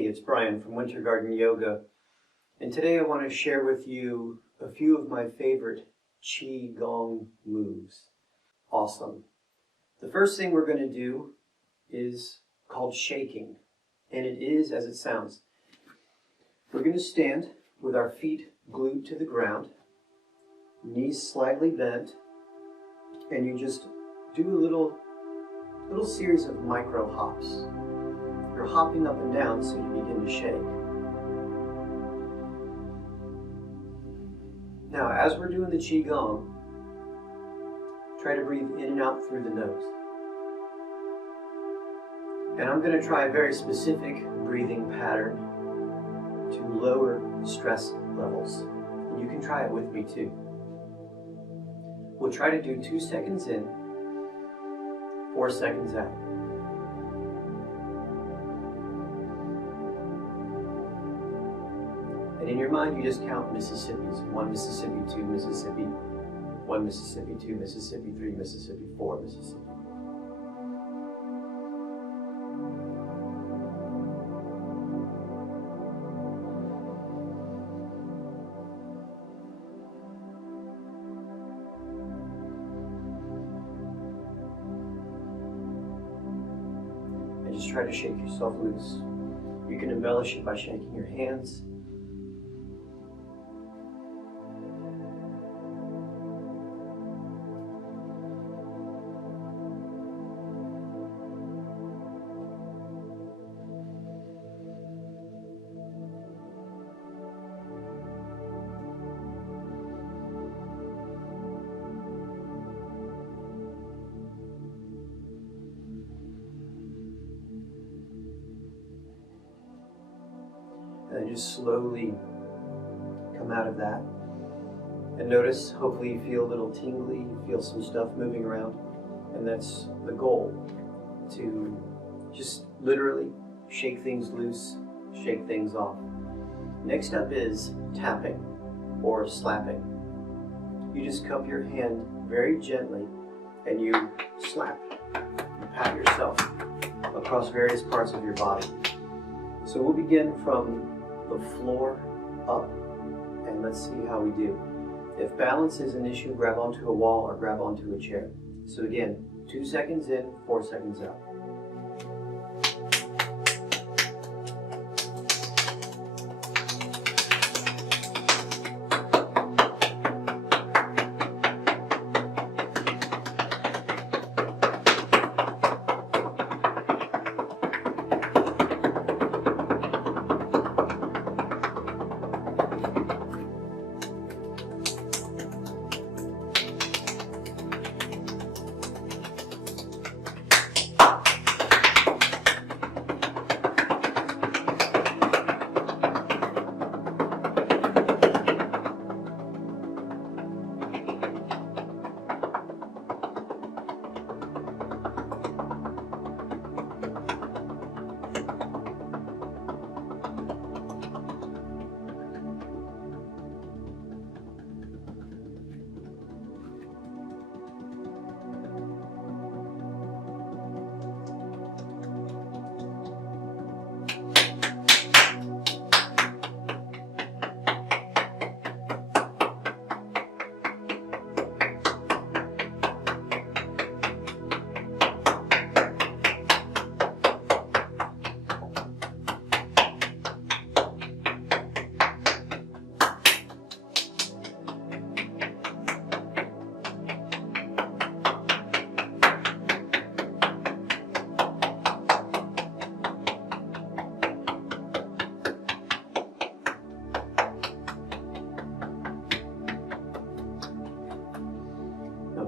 Hey, it's Brian from Winter Garden Yoga, and today I want to share with you a few of my favorite Qigong moves. Awesome. The first thing we're going to do is called shaking, and it is as it sounds. We're going to stand with our feet glued to the ground, knees slightly bent, and you just do a little series of micro hops. You're hopping up and down so you begin to shake. Now, as we're doing the Qigong, try to breathe in and out through the nose. And I'm going to try a very specific breathing pattern to lower stress levels. And you can try it with me too. We'll try to do 2 seconds in, 4 seconds out. And in your mind, you just count Mississippis. 1 Mississippi, 2 Mississippi, 1 Mississippi, 2 Mississippi, 3 Mississippi, 4 Mississippi. And just try to shake yourself loose. You can embellish it by shaking your hands. And then just slowly come out of that. And notice, hopefully you feel a little tingly, you feel some stuff moving around. And that's the goal, to just literally shake things loose, shake things off. Next up is tapping or slapping. You just cup your hand very gently and you slap, you pat yourself across various parts of your body. So we'll begin from the floor up, and let's see how we do. If balance is an issue, grab onto a wall or grab onto a chair. So again, 2 seconds in, 4 seconds out.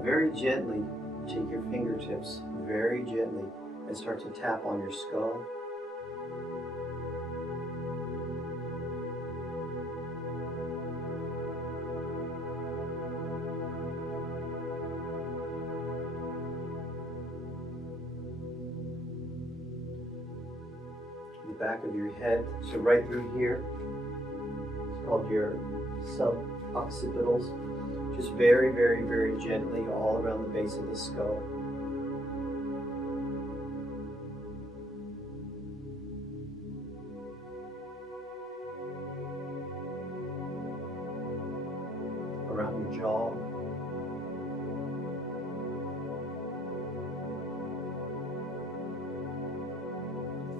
Very gently, take your fingertips very gently and start to tap on your skull. The back of your head, so right through here, it's called your sub-occipitals. Just very, very, very gently all around the base of the skull. jaw.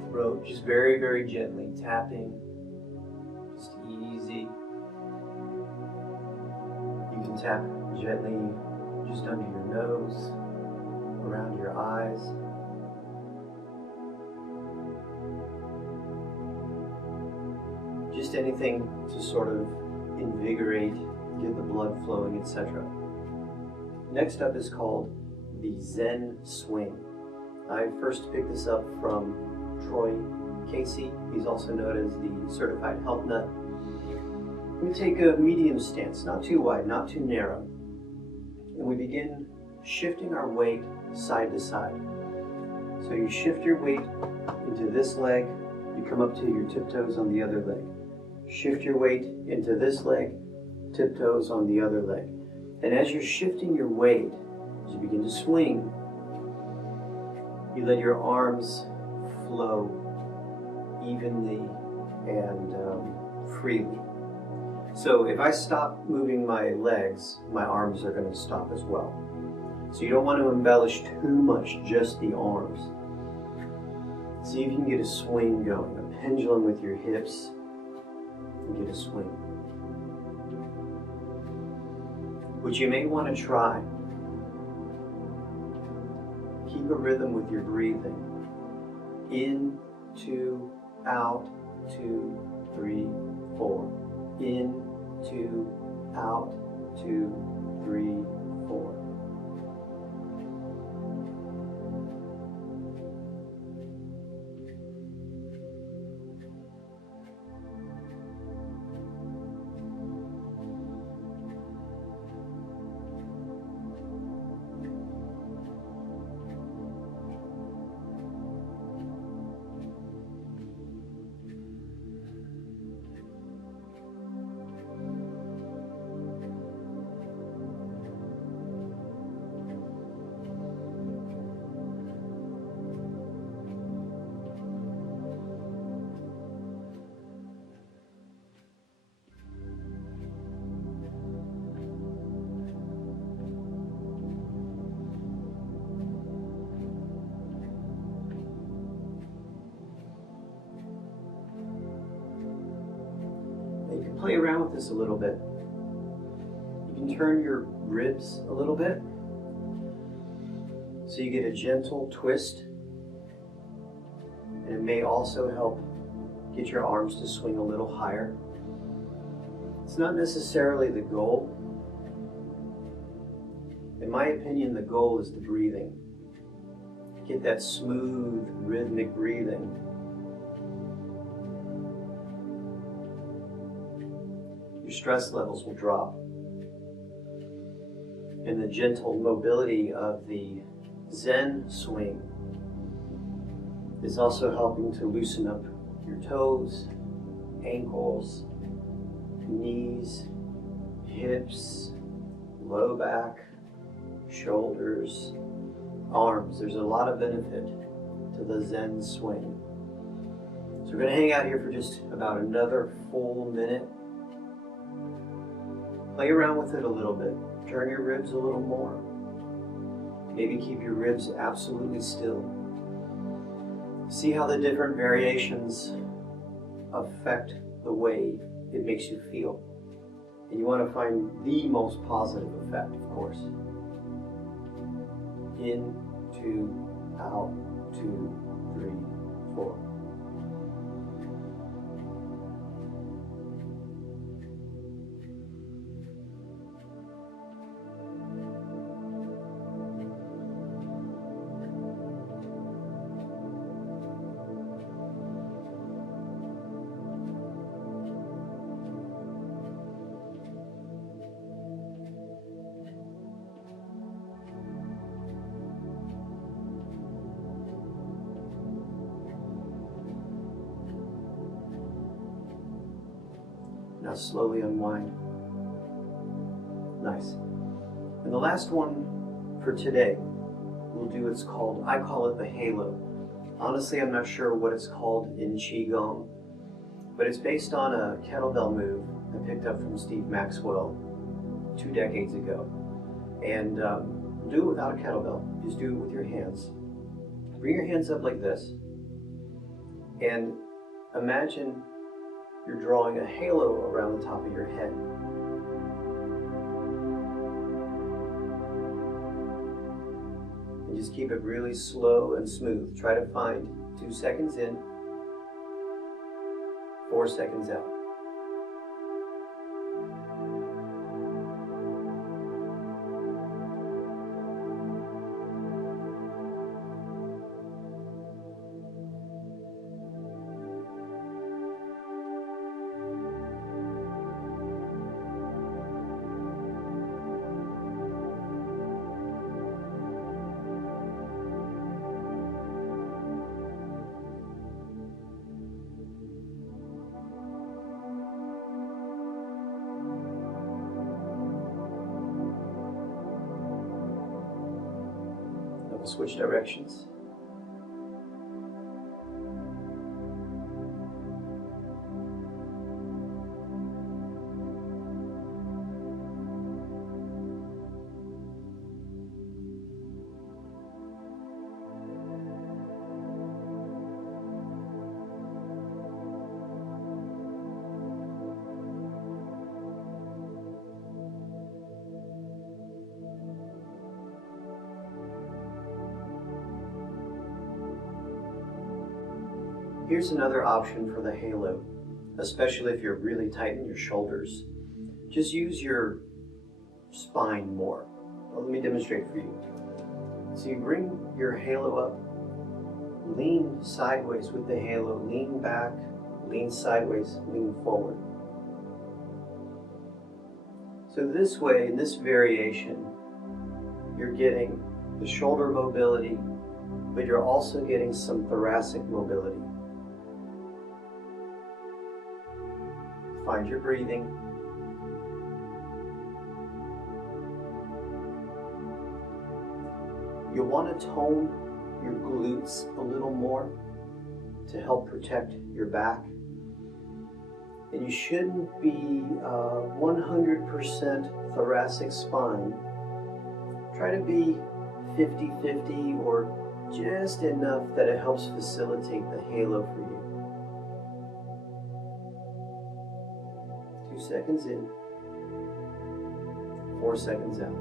Throat, just very, very gently tapping, just easy. You can tap gently just under your nose, around your eyes. Just anything to sort of invigorate, get the blood flowing, etc. Next up is called the Zen Swing. I first picked this up from Troy Casey. He's also known as the Certified Health Nut. We take a medium stance, not too wide, not too narrow, and we begin shifting our weight side to side. So you shift your weight into this leg, you come up to your tiptoes on the other leg. Shift your weight into this leg, tiptoes on the other leg. And as you're shifting your weight, as you begin to swing, you let your arms flow evenly and freely. So if I stop moving my legs, my arms are going to stop as well. So you don't want to embellish too much, just the arms. See if you can get a swing going, a pendulum with your hips, and get a swing. What you may want to try, keep a rhythm with your breathing. In, 2, out, 2, 3, 4. In, 2, out, 2, 3, 4. You can play around with this a little bit. You can turn your ribs a little bit so you get a gentle twist, and it may also help get your arms to swing a little higher. It's not necessarily the goal. In my opinion, the goal is the breathing. Get that smooth, rhythmic breathing. Your stress levels will drop. And the gentle mobility of the Zen Swing is also helping to loosen up your toes, ankles, knees, hips, low back, shoulders, arms. There's a lot of benefit to the Zen Swing. So we're going to hang out here for just about another full minute. Play around with it a little bit. Turn your ribs a little more. Maybe keep your ribs absolutely still. See how the different variations affect the way it makes you feel. And you want to find the most positive effect, of course. In, 2, out, 2, 3, 4. Now slowly unwind. Nice. And the last one for today, we'll do what's called, I call it the halo. Honestly, I'm not sure what it's called in Qigong, but it's based on a kettlebell move I picked up from Steve Maxwell. 2 decades ago. And do it without a kettlebell. Just do it with your hands. Bring your hands up like this. And imagine you're drawing a halo around the top of your head. And just keep it really slow and smooth. Try to find 2 seconds in, 4 seconds out. We'll switch directions. Here's another option for the halo, especially if you're really tight in your shoulders. Just use your spine more. Well, let me demonstrate for you. So you bring your halo up, lean sideways with the halo, lean back, lean sideways, lean forward. So this way, in this variation, you're getting the shoulder mobility, but you're also getting some thoracic mobility. Find your breathing. You'll want to tone your glutes a little more to help protect your back. And you shouldn't be 100% thoracic spine. Try to be 50-50 or just enough that it helps facilitate the halo for you. 2 seconds in, 4 seconds out.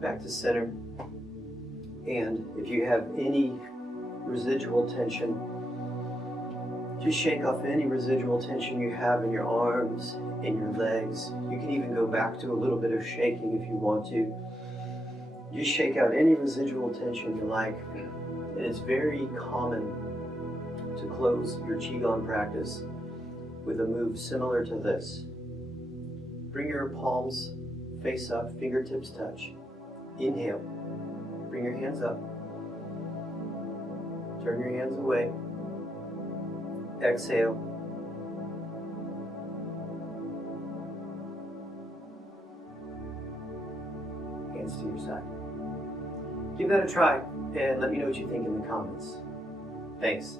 Back to center. And if you have any residual tension, just shake off any residual tension you have in your arms, in your legs. You can even go back to a little bit of shaking if you want to. Just shake out any residual tension you like. And it's very common to close your Qigong practice with a move similar to this. Bring your palms face up, fingertips touch. Inhale, bring your hands up, turn your hands away, exhale, hands to your side. Give that a try and let me know what you think in the comments. Thanks.